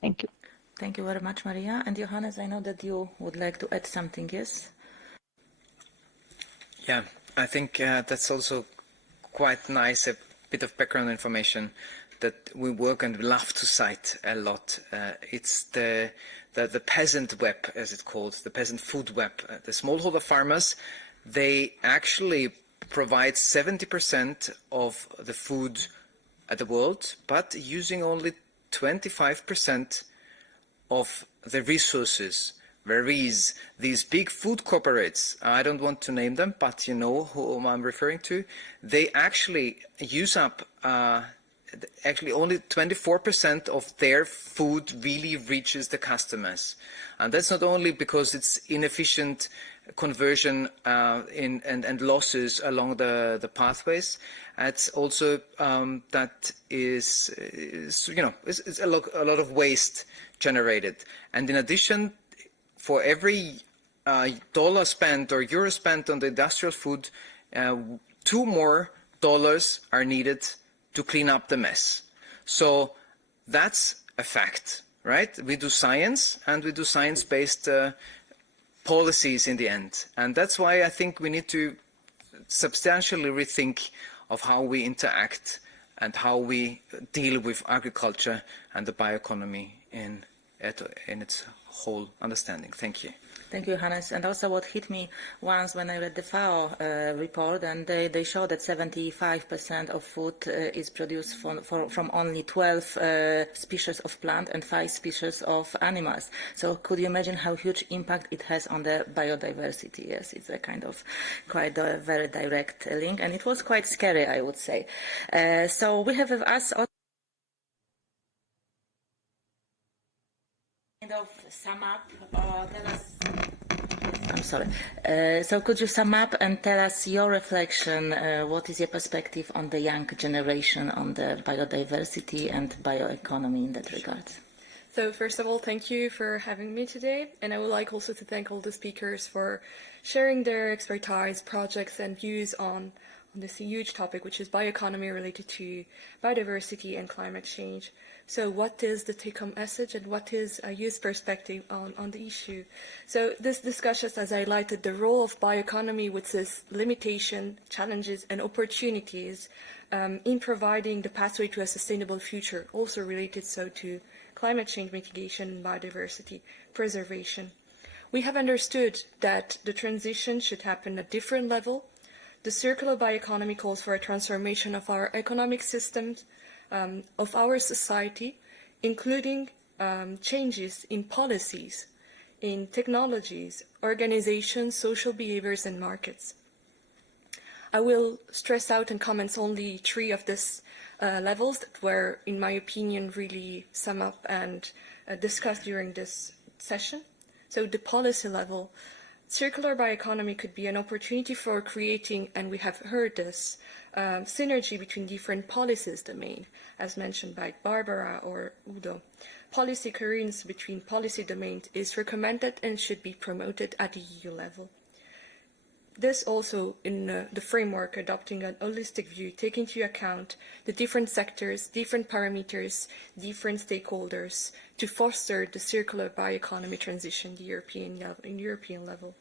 Thank you. Thank you very much, Maria. And Johannes, I know that you would like to add something, yes? Yeah, I think that's also quite nice, a bit of background information that we work and love to cite a lot. It's the peasant web, as it's called, the peasant food web. The smallholder farmers, they actually provide 70% of the food at the world, but using only 25% of the resources. Whereas these big food corporates, I don't want to name them, but you know whom I'm referring to, they actually use up actually only 24% of their food really reaches the customers. And that's not only because it's inefficient conversion and losses along the pathways. It's also that is it's a lot of waste generated. And in addition, for every dollar spent or euro spent on the industrial food, $2 more are needed to clean up the mess. So that's a fact, right? We do science, and we do science-based policies in the end. And that's why I think we need to substantially rethink of how we interact and how we deal with agriculture and the bioeconomy in its whole understanding. Thank you. Thank you, Hannes. And also what hit me once when I read the FAO report, and they show that 75% of food is produced from only 12 species of plant and 5 species of animals. So could you imagine how huge impact it has on the biodiversity? Yes, it's a kind of quite a very direct link, and it was quite scary, I would say. So we have with us of sum up or tell us. I'm sorry. So could you sum up and tell us your reflection? What is your perspective on the young generation on the biodiversity and bioeconomy in that regard? So first of all, thank you for having me today, and I would like also to thank all the speakers for sharing their expertise, projects, and views on this huge topic, which is bioeconomy related to biodiversity and climate change. So what is the take-home message and what is a youth perspective on the issue? So this discussion has highlighted the role of bioeconomy with its limitation, challenges and opportunities in providing the pathway to a sustainable future, also related so to climate change mitigation and biodiversity preservation. We have understood that the transition should happen at different level. The circular bioeconomy calls for a transformation of our economic systems, of our society, including changes in policies, in technologies, organizations, social behaviors, and markets. I will stress out and comment only 3 of these levels that were, in my opinion, really sum up and discussed during this session. So the policy level. Circular bioeconomy could be an opportunity for creating, and we have heard this, synergy between different policies domain, as mentioned by Barbara or Udo. Policy coherence between policy domains is recommended and should be promoted at the EU level. This also in the framework adopting an holistic view, taking into account the different sectors, different parameters, different stakeholders to foster the circular bioeconomy transition in European level.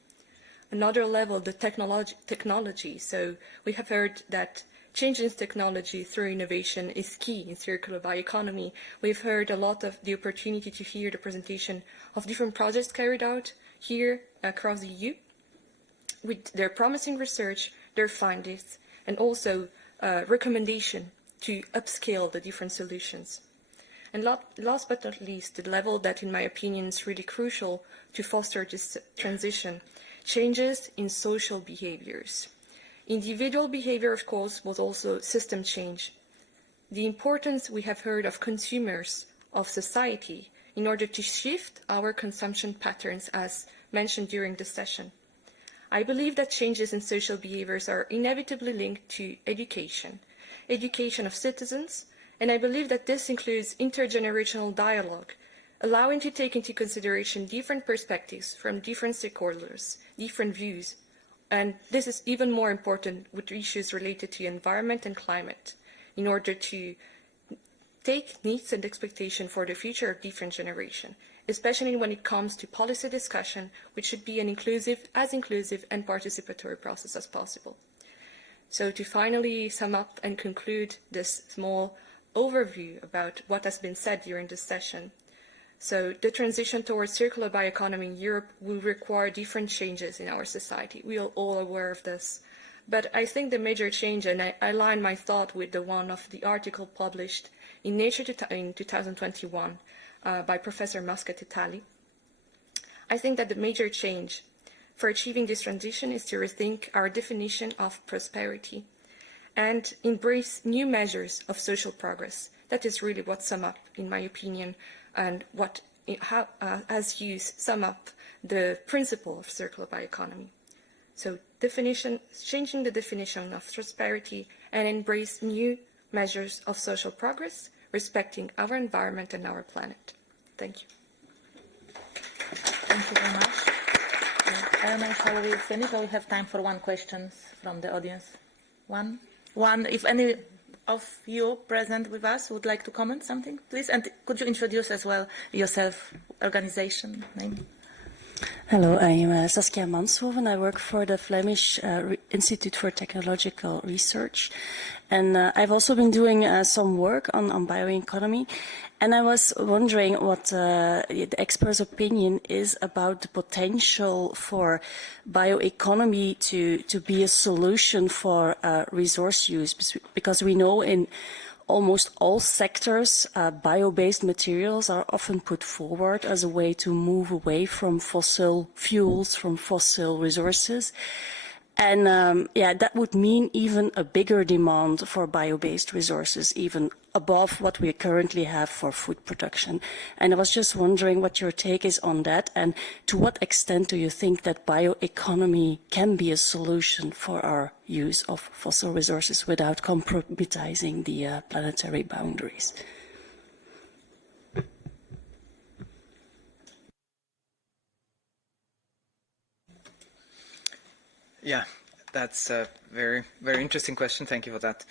Another level, the technology. So we have heard that changing technology through innovation is key in circular bioeconomy. We've heard a lot of the opportunity to hear the presentation of different projects carried out here across the EU, with their promising research, their findings, and also recommendation to upscale the different solutions. And last but not least, the level that, in my opinion, is really crucial to foster this transition, changes in social behaviors. Individual behavior, of course, was also system change. The importance we have heard of consumers, of society, in order to shift our consumption patterns, as mentioned during the session. I believe that changes in social behaviors are inevitably linked to education of citizens, and I believe that this includes intergenerational dialogue, allowing to take into consideration different perspectives from different stakeholders, different views, and this is even more important with issues related to environment and climate, in order to take needs and expectations for the future of different generations, especially when it comes to policy discussion, which should be as inclusive and participatory process as possible. So to finally sum up and conclude this small overview about what has been said during this session. So the transition towards circular bioeconomy in Europe will require different changes in our society. We are all aware of this. But I think the major change, and I align my thought with the one of the article published in Nature in 2021 by Professor Mascatitali, I think that the major change for achieving this transition is to rethink our definition of prosperity and embrace new measures of social progress. That is really what sum up, in my opinion, and what as you sum up the principle of circular bioeconomy. So changing the definition of prosperity and embrace new measures of social progress, respecting our environment and our planet. Thank you. Thank you very much. I don't know, shall we finish or we have time for one question from the audience? One, if any of you present with us would like to comment something, please. And could you introduce as well yourself, organization, name? Hello, I'm Saskia Manshoven. I work for the Flemish Institute for Technological Research. And I've also been doing some work on bioeconomy. And I was wondering what the expert's opinion is about the potential for bioeconomy to be a solution for resource use. Because we know in almost all sectors, bio-based materials are often put forward as a way to move away from fossil fuels, from fossil resources. And that would mean even a bigger demand for bio-based resources, even above what we currently have for food production. And I was just wondering what your take is on that, and to what extent do you think that bioeconomy can be a solution for our use of fossil resources without compromising the planetary boundaries? Yeah, that's a very, very interesting question. Thank you for that.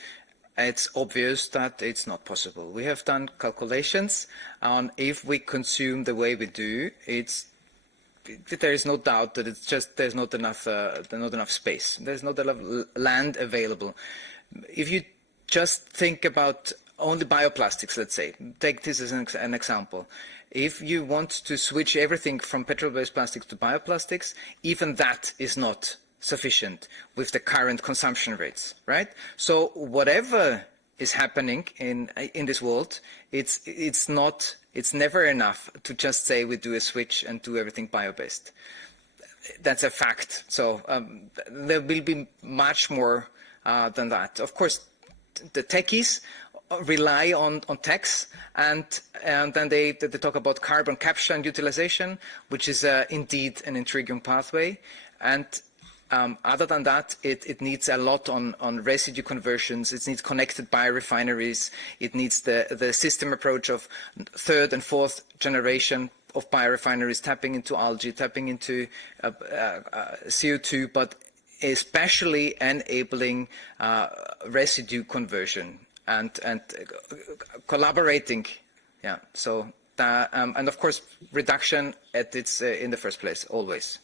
It's obvious that it's not possible. We have done calculations on if we consume the way we do, there is no doubt that it's just there's not enough space. There's not enough land available. If you just think about only bioplastics, let's say, take this as an example. If you want to switch everything from petrol-based plastics to bioplastics, even that is not sufficient with the current consumption rates, right? So whatever is happening in this world, it's never enough to just say we do a switch and do everything bio-based. That's a fact. So there will be much more than that. Of course, the techies rely on techs, and then they talk about carbon capture and utilization, which is indeed an intriguing pathway. And other than that, it needs a lot on residue conversions. It needs connected biorefineries. It needs the system approach of third and fourth generation of biorefineries, tapping into algae, tapping into CO2, but especially enabling residue conversion and collaborating. Yeah. So and of course reduction at its in the first place always.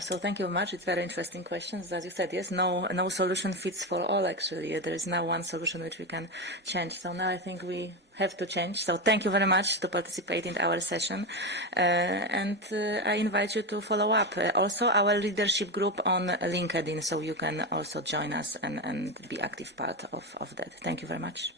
So thank you very much. It's very interesting questions. As you said, yes, no solution fits for all, actually. There is no one solution which we can change. So now I think we have to change. So thank you very much to participate in our session. And I invite you to follow up. Also, our leadership group on LinkedIn, so you can also join us and be active part of that. Thank you very much.